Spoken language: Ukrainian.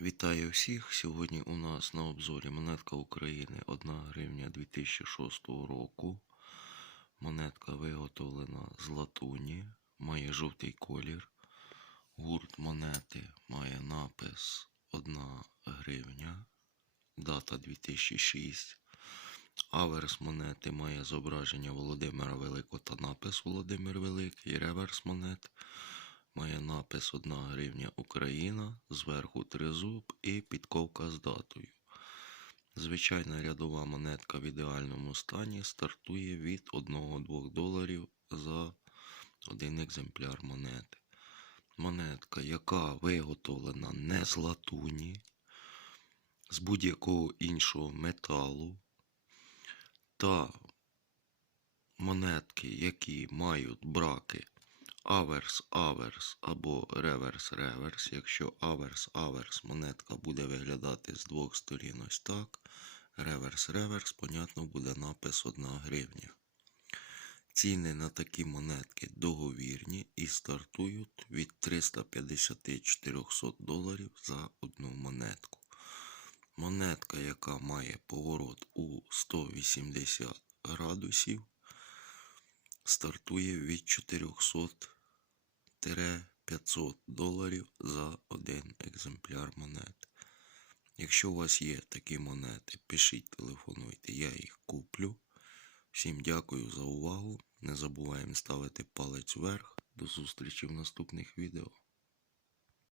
Вітаю всіх! Сьогодні у нас на обзорі монетка України 1 гривня 2006 року. Монетка виготовлена з латуні, має жовтий колір. Гурт монети має напис 1 гривня, дата 2006. Аверс монети має зображення Володимира Великого та напис Володимир Великий. Реверс монет має напис 1 гривня Україна, зверху тризуб і підковка з датою. Звичайна рядова монетка в ідеальному стані стартує від 1-2 доларів за один екземпляр монети. Монетка, яка виготовлена не з латуні, з будь-якого іншого металу, та монетки, які мають браки аверс-аверс або реверс-реверс. Якщо аверс-аверс монетка буде виглядати з двох сторін ось так. Реверс-реверс, понятно, буде напис 1 гривня. Ціни на такі монетки договірні і стартують від 350-400 доларів за одну монетку. Монетка, яка має поворот у 180 градусів, стартує від 400-500 доларів за один екземпляр монет. Якщо у вас є такі монети, пишіть, телефонуйте, я їх куплю. Всім дякую за увагу. Не забуваємо ставити палець вверх. До зустрічі в наступних відео.